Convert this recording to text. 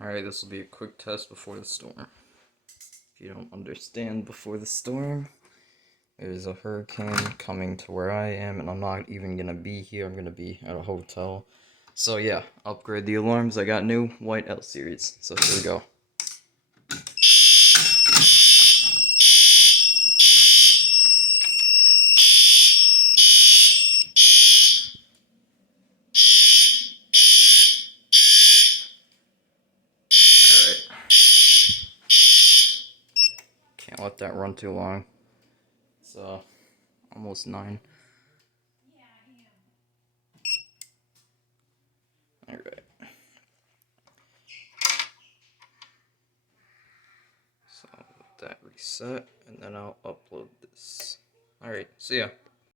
Alright, this will be a quick test before the storm. If you don't understand, before the storm, there's a hurricane coming to where I am, and I'm not even gonna be here. I'm gonna be at a hotel. So yeah, upgrade the alarms. I got new white L series. So here we go. Alright. Can't let that run too long. It's almost 9. Alright. So let that reset, and then I'll upload this. Alright, see ya.